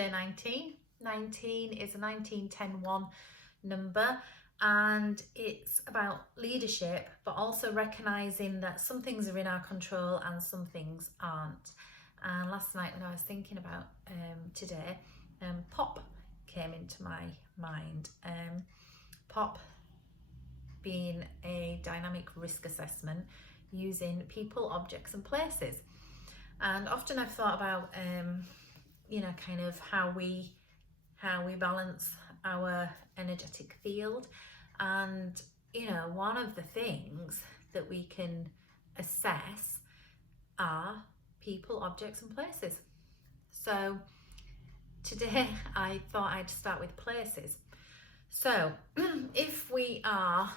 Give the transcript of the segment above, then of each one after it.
day 19. 19 is a 19-10-1 number, and it's about leadership, but also recognizing that some things are in our control and some things aren't. And last night when I was thinking about today, P.O.P came into my mind. P.O.P being a dynamic risk assessment using people, objects and places. And often I've thought about kind of how we balance our energetic field. And one of the things that we can assess are people, objects and places. So today I thought I'd start with places. So if we are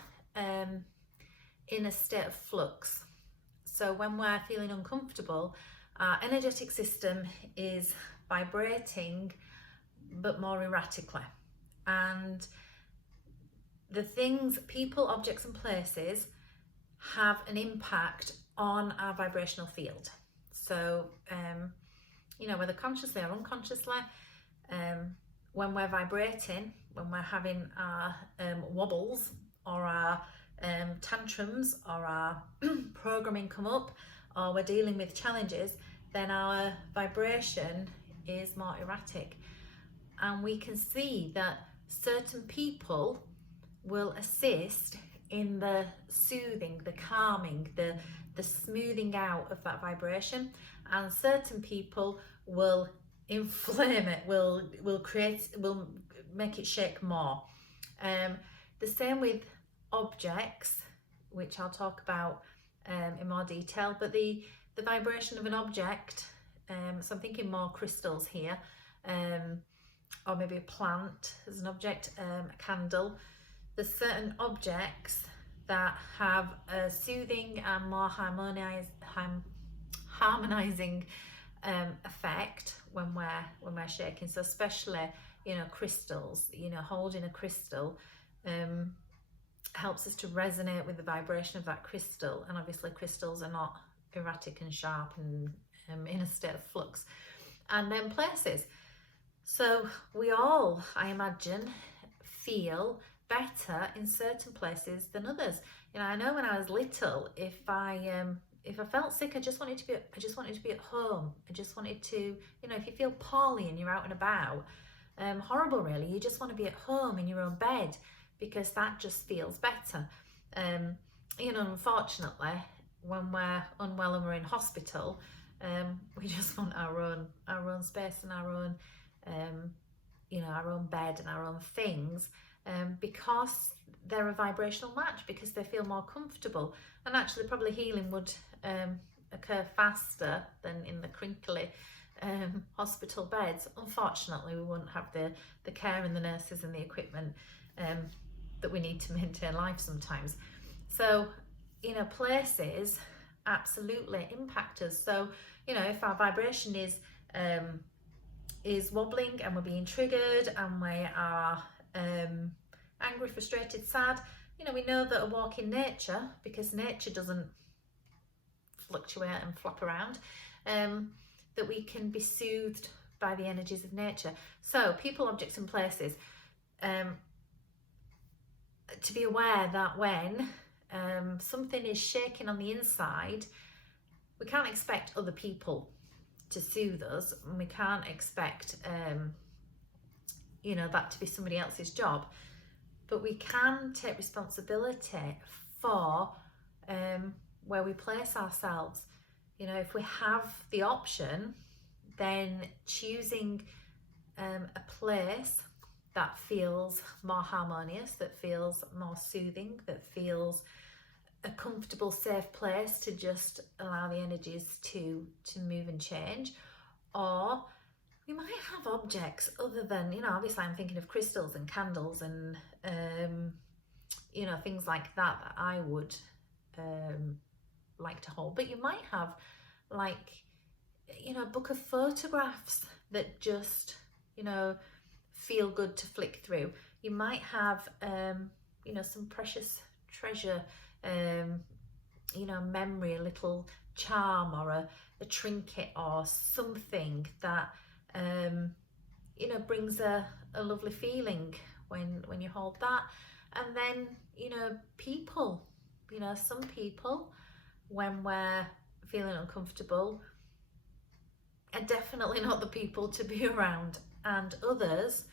in a state of flux, so when we're feeling uncomfortable, our energetic system is vibrating but more erratically, and the things, people, objects and places have an impact on our vibrational field. So whether consciously or unconsciously, when we're vibrating, when we're having our wobbles or our tantrums or our programming come up, or we're dealing with challenges, then our vibration is more erratic. And we can see that certain people will assist in the soothing, the calming, the smoothing out of that vibration, and certain people will inflame it, will make it shake more. The same with objects, which I'll talk about in more detail, but the vibration of an object, so I'm thinking more crystals here, or maybe a plant as an object, a candle. There's certain objects that have a soothing and more harmonizing effect when we're shaking. So especially crystals, holding a crystal helps us to resonate with the vibration of that crystal. And obviously crystals are not erratic and sharp and in a state of flux. And then places, so we all, I imagine, feel better in certain places than others. I know when I was little, if I felt sick, I just wanted to be at home. I just wanted to, if you feel poorly and you're out and about, horrible really, you just want to be at home in your own bed, because that just feels better. Unfortunately, when we're unwell and we're in hospital, we just want our own space and our own bed and our own things, because they're a vibrational match, because they feel more comfortable. And actually probably healing would occur faster than in the crinkly hospital beds. Unfortunately, we wouldn't have the care and the nurses and the equipment that we need to maintain life sometimes. So places absolutely impact us. So if our vibration is wobbling and we're being triggered and we are angry, frustrated, sad, we know that a walk in nature, because nature doesn't fluctuate and flop around, that we can be soothed by the energies of nature. So people, objects and places, to be aware that when something is shaking on the inside, we can't expect other people to soothe us, and we can't expect that to be somebody else's job, but we can take responsibility for where we place ourselves. If we have the option, then choosing a place that feels more harmonious, that feels more soothing, that feels a comfortable, safe place to just allow the energies to move and change. Or we might have objects other than, obviously I'm thinking of crystals and candles and things like that I would like to hold. But you might have a book of photographs that just feel good to flick through. You might have some precious treasure, memory, a little charm or a trinket or something that you know, brings a lovely feeling when you hold that. And then, you know, people, you know, some people, when we're feeling uncomfortable, are definitely not the people to be around. And others,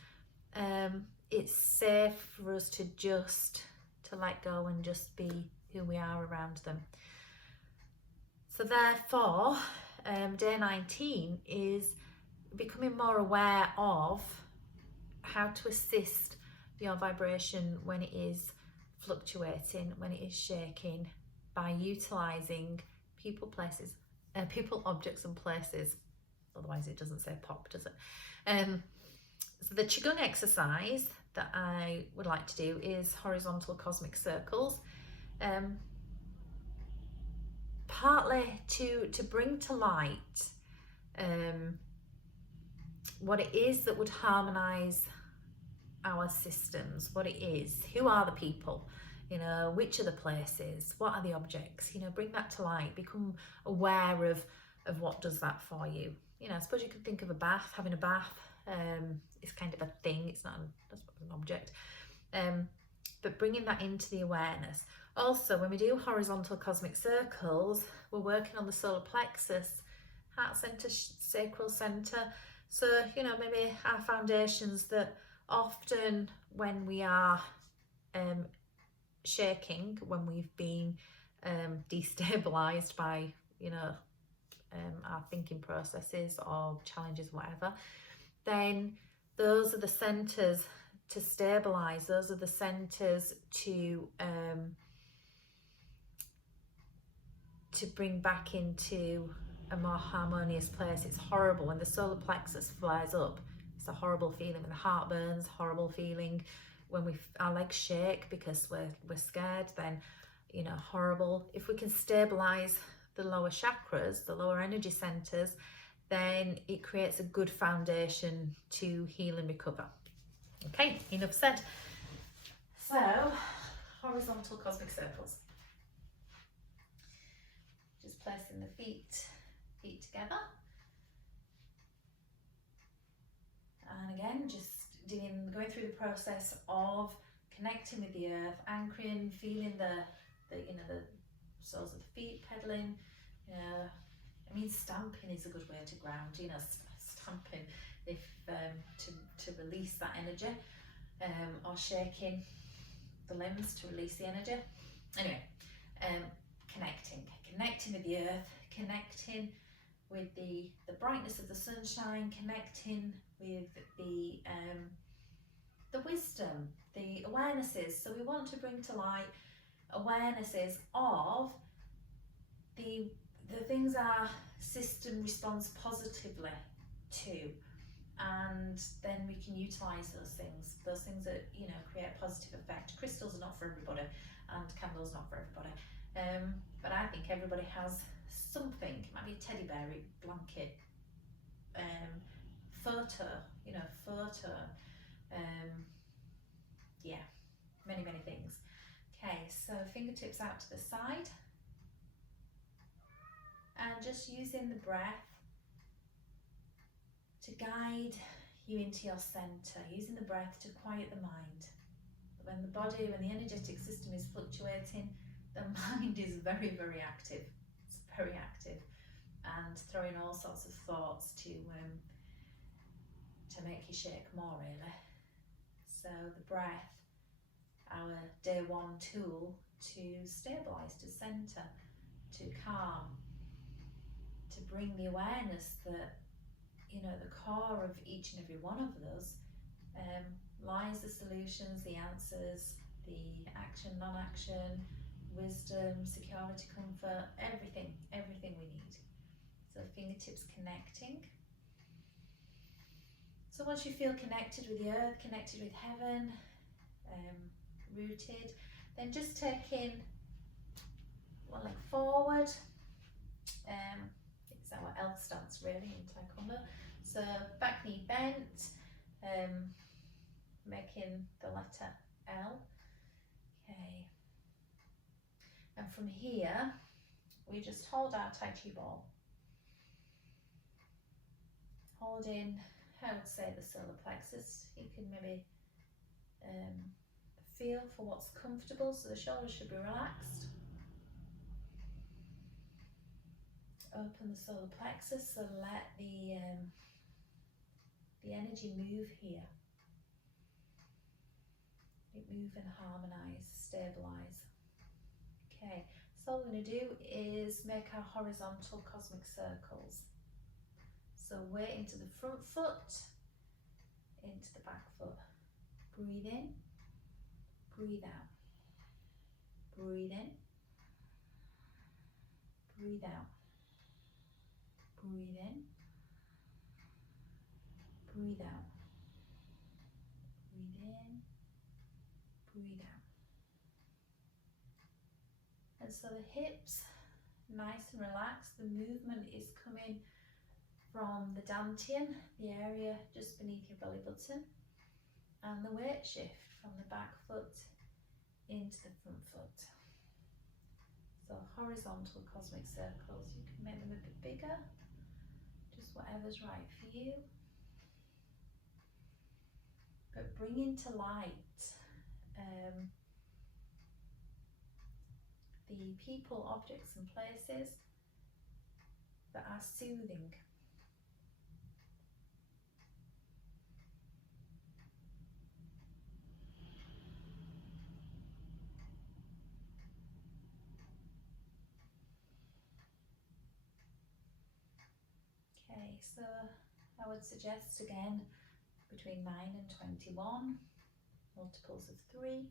it's safe for us to just to let go and just be who we are around them. So therefore, day 19 is becoming more aware of how to assist your vibration when it is fluctuating, when it is shaking, by utilising people, places, people, objects and places. Otherwise it doesn't say pop, does it? So the Qigong exercise that I would like to do is horizontal cosmic circles, partly to bring to light what it is that would harmonise our systems, what it is, who are the people, you know, which are the places, what are the objects, you know, bring that to light, become aware of what does that for you. You know, I suppose you could think of a bath, having a bath, it's kind of a thing, it's not an object, but bringing that into the awareness. Also, when we do horizontal cosmic circles, we're working on the solar plexus, heart center, sacral center. So, you know, maybe our foundations that often when we are shaking, when we've been destabilized by, you know, our thinking processes or challenges, whatever, then those are the centers to stabilize, those are the centers to bring back into a more harmonious place. It's horrible when the solar plexus flares up. It's a horrible feeling when the heart burns, horrible feeling when our legs shake because we're scared, then, you know, horrible. If we can stabilize the lower chakras, the lower energy centers, then it creates a good foundation to heal and recover. Okay, enough said. So, horizontal cosmic circles. Just placing the feet together. And again, just going through the process of connecting with the earth, anchoring, feeling the you know, the soles of the feet pedaling. I mean, stamping is a good way to ground, you know, stamping if to release that energy, or shaking the limbs to release the energy. Anyway, connecting with the earth, connecting with the brightness of the sunshine, connecting with the wisdom, the awarenesses. So we want to bring to light awarenesses of the things our system responds positively to, and then we can utilize those things that, you know, create a positive effect. Crystals are not for everybody, and candles not for everybody, but I think everybody has something. It might be a teddy bear, a blanket, photo, you know, yeah, many things. Okay, so fingertips out to the side, and just using the breath to guide you into your center, using the breath to quiet the mind. When the energetic system is fluctuating, the mind is very active. It's very active, and throwing all sorts of thoughts to make you shake more, really. So the breath, our day one tool to stabilize, to center, to calm, to bring the awareness that, you know, the core of each and every one of us lies the solutions, the answers, the action, non-action, wisdom, security, comfort, everything we need. So fingertips connecting. So once you feel connected with the earth, connected with heaven, rooted, then just taking one leg forward. It's our L stance really in Taekwondo. So back knee bent, making the letter L. Okay. And from here, we just hold our Tai Chi ball. Holding I would say the solar plexus. You can maybe feel for what's comfortable, so the shoulders should be relaxed. Open the solar plexus, so let the energy move here. It move and harmonise, stabilise. Okay, so all we're going to do is make our horizontal cosmic circles. So weight into the front foot, into the back foot. Breathe in, breathe out. Breathe in, breathe out. Breathe in, breathe out. Breathe in, breathe out. And so the hips, nice and relaxed. The movement is coming from the dantian, the area just beneath your belly button, and the weight shift from the back foot into the front foot. So horizontal cosmic circles, you can make them a bit bigger, just whatever's right for you. But bring into light the people, objects and places that are soothing. Okay, so I would suggest again between 9 and 21, multiples of 3.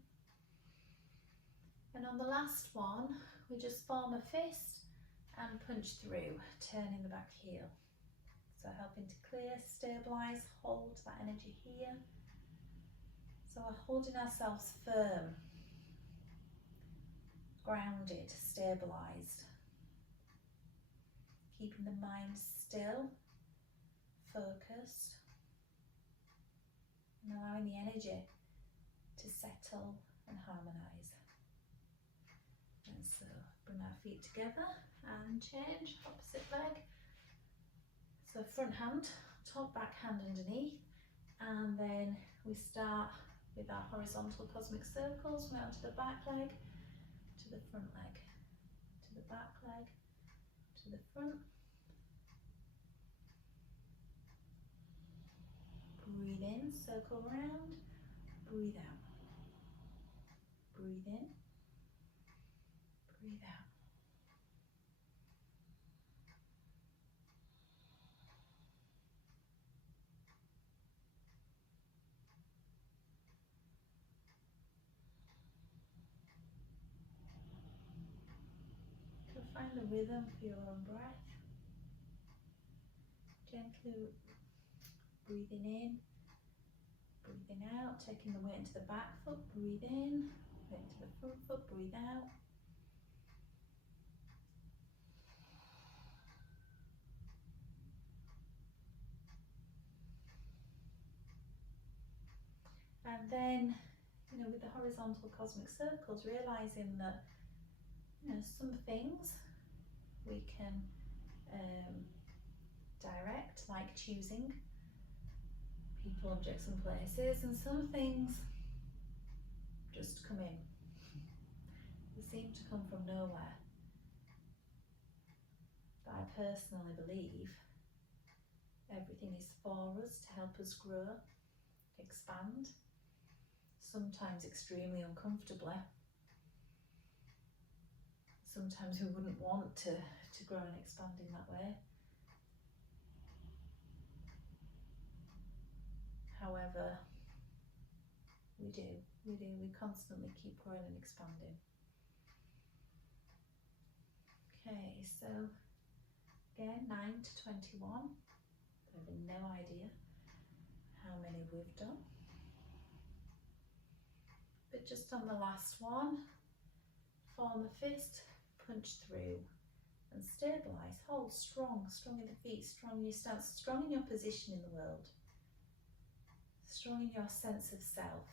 And on the last one, we just form a fist and punch through, turning the back heel. So helping to clear, stabilise, hold that energy here. So we're holding ourselves firm, grounded, stabilised. Keeping the mind still, focused, and allowing the energy to settle and harmonise. And so bring our feet together and change, opposite leg. So front hand, top, back hand underneath, and then we start with our horizontal cosmic circles, now to the back leg, to the front leg, to the back leg, to the front. Breathe in, circle round, breathe out. Breathe in, breathe out. So find the rhythm for your own breath. Gently breathing in, breathing out, taking the weight into the back foot, breathe in, weight into the front foot, breathe out. And then, with the horizontal cosmic circles, realising that, some things we can direct, like choosing people, objects and places, and some things just come in. They seem to come from nowhere. But I personally believe everything is for us, to help us grow, expand, sometimes extremely uncomfortably. Sometimes we wouldn't want to grow and expand in that way. However, we constantly keep growing and expanding. Okay, so again, 9 to 21. I have no idea how many we've done. But just on the last one, form a fist, punch through and stabilise. Hold strong, strong in the feet, strong in your stance, strong in your position in the world, strong in your sense of self.